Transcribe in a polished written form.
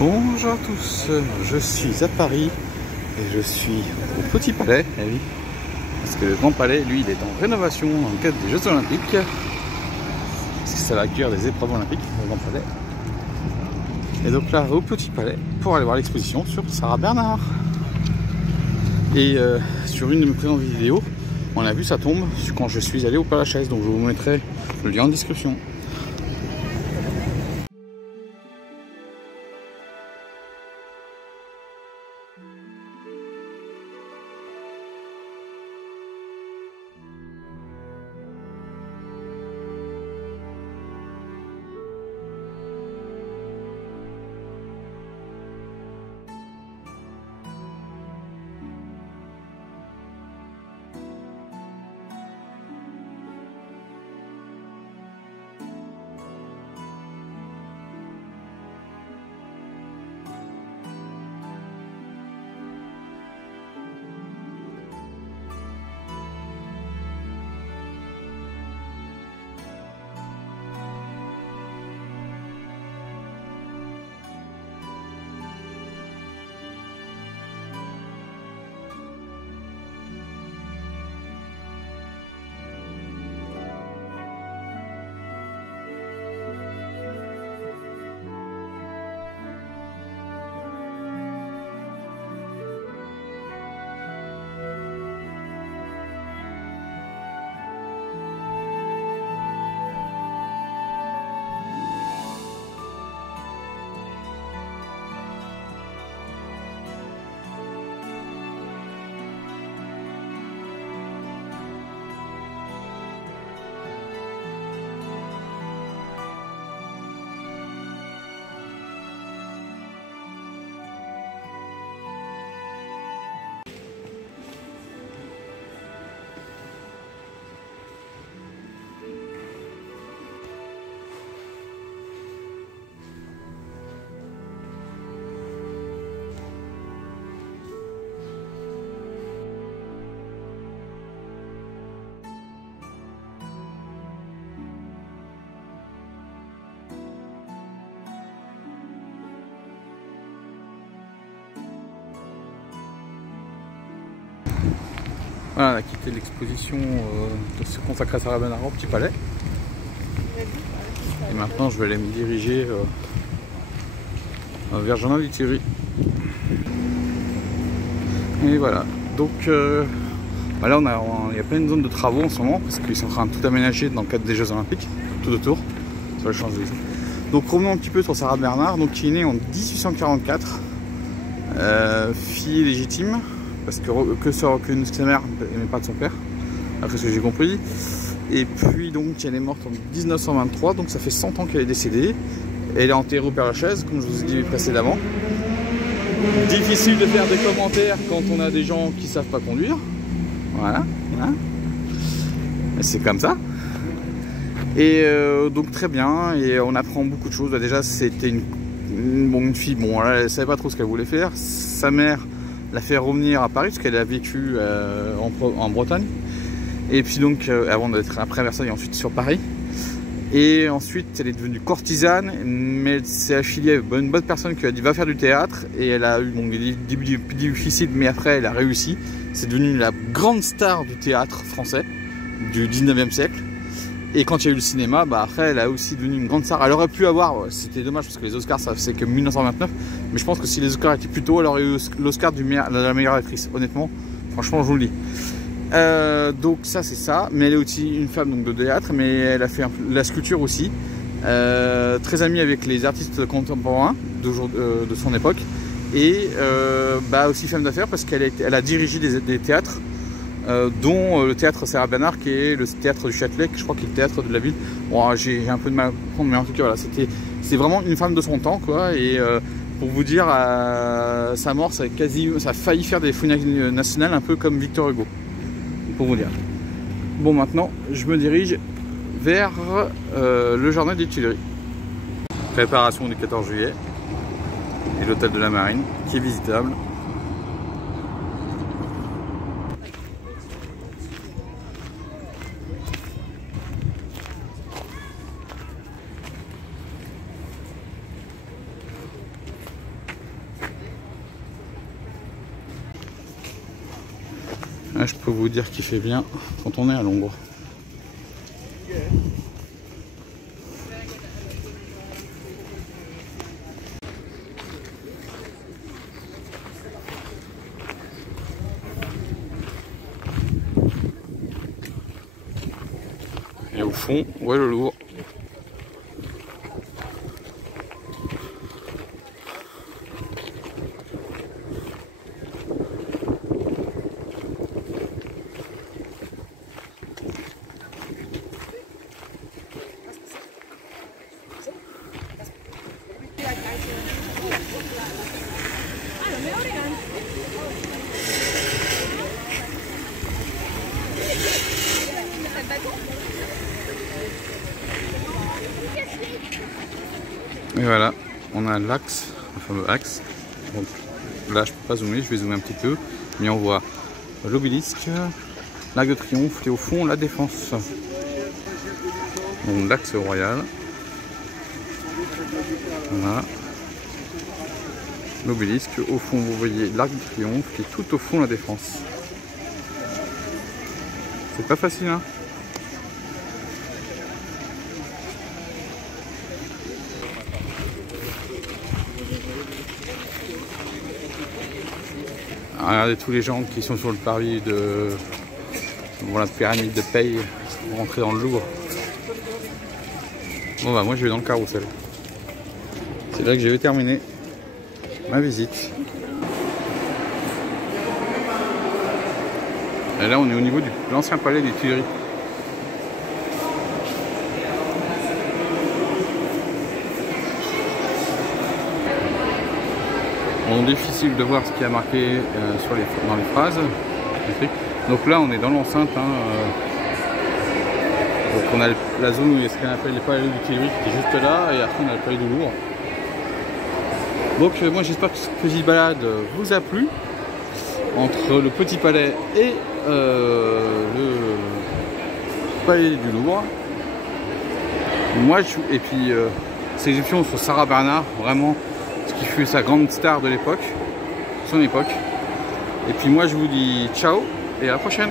Bonjour à tous, je suis à Paris et je suis au Petit Palais, eh oui, parce que le Grand Palais, lui, il est en rénovation dans le cadre des Jeux Olympiques, parce que ça va accueillir des épreuves olympiques, le Grand Palais. Et donc là, au Petit Palais, pour aller voir l'exposition sur Sarah Bernhardt. Et sur une de mes précédentes vidéos, on a vu sa tombe quand je suis allé au Père-Lachaise, donc je vous mettrai le lien en description. Voilà, on a quitté l'exposition consacrée à Sarah Bernhardt au Petit Palais. Et maintenant, je vais aller me diriger vers Jean du Thierry. Et voilà. Donc, là, il y a plein de zones de travaux en ce moment parce qu'ils sont en train de tout aménager dans le cadre des Jeux Olympiques, tout autour, sur les Champs-Élysées. Donc, revenons un petit peu sur Sarah Bernhardt, donc, qui est née en 1844, fille légitime. Parce que sa mère n'aimait pas de son père, après ce que j'ai compris. Et puis donc elle est morte en 1923, donc ça fait 100 ans qu'elle est décédée. Elle est enterrée au Père-Lachaise, comme je vous ai dit précédemment. Difficile de faire des commentaires quand on a des gens qui ne savent pas conduire. Voilà. C'est comme ça. Et donc très bien, et on apprend beaucoup de choses. Bah, déjà c'était une fille, bon elle ne savait pas trop ce qu'elle voulait faire. Sa mère l'a fait revenir à Paris parce qu'elle a vécu en Bretagne, et puis donc avant d'être après Versailles et ensuite sur Paris, et ensuite elle est devenue courtisane, mais elle s'est affiliée à une bonne personne qui a dit va faire du théâtre, et elle a eu des débuts difficiles, mais après elle a réussi. C'est devenu la grande star du théâtre français du 19e siècle. Et quand il y a eu le cinéma, bah après elle a aussi devenu une grande star. Elle aurait pu avoir, c'était dommage parce que les Oscars ça c'est que 1929, mais je pense que si les Oscars étaient plus tôt, elle aurait eu l'Oscar de la meilleure actrice. Honnêtement, franchement, je vous le dis. Donc ça c'est ça, mais elle est aussi une femme donc, de théâtre, mais elle a fait la sculpture aussi. Très amie avec les artistes contemporains de son époque, et aussi femme d'affaires parce qu'elle a dirigé des théâtres. Dont le théâtre Sarah Bernhardt, qui est le théâtre du Châtelet, je crois qu'il est le théâtre de la ville. Bon, j'ai un peu de mal à comprendre, mais en tout cas, voilà, c'est vraiment une femme de son temps, quoi. Et pour vous dire, sa mort, ça a failli faire des funérailles nationales, un peu comme Victor Hugo, pour vous dire. Bon, maintenant, je me dirige vers le jardin des Tuileries. Préparation du 14 juillet et l'hôtel de la Marine, qui est visitable. Là, je peux vous dire qu'il fait bien quand on est à l'ombre. Et au fond, ouais, le Louvre. Et voilà, on a l'axe, le fameux axe. Donc là, je peux pas zoomer, je vais zoomer un petit peu, mais on voit l'obélisque, l'Arc de Triomphe et au fond la Défense. Donc l'axe royal. Voilà. L'obélisque, au fond vous voyez l'Arc de Triomphe et tout au fond la Défense. C'est pas facile, hein? Regardez tous les gens qui sont sur le parvis de la pyramide de Paye pour rentrer dans le Louvre. Bon bah moi je vais dans le carrousel. C'est là que je vais terminer ma visite. Et là on est au niveau de l'ancien palais des Tuileries. Bon, difficile de voir ce qui a marqué dans les phrases. Donc là on est dans l'enceinte. Hein, donc on a la zone où il y a ce qu'on appelle les palais des Tuileries qui est juste là, et après on a le palais du Louvre. Donc moi j'espère que ce petit balade vous a plu. Entre le petit palais et le palais du Louvre. Moi et puis ces égyptiens sur Sarah Bernard, vraiment ce qui fut sa grande star de l'époque, son époque. Et puis moi je vous dis ciao et à la prochaine.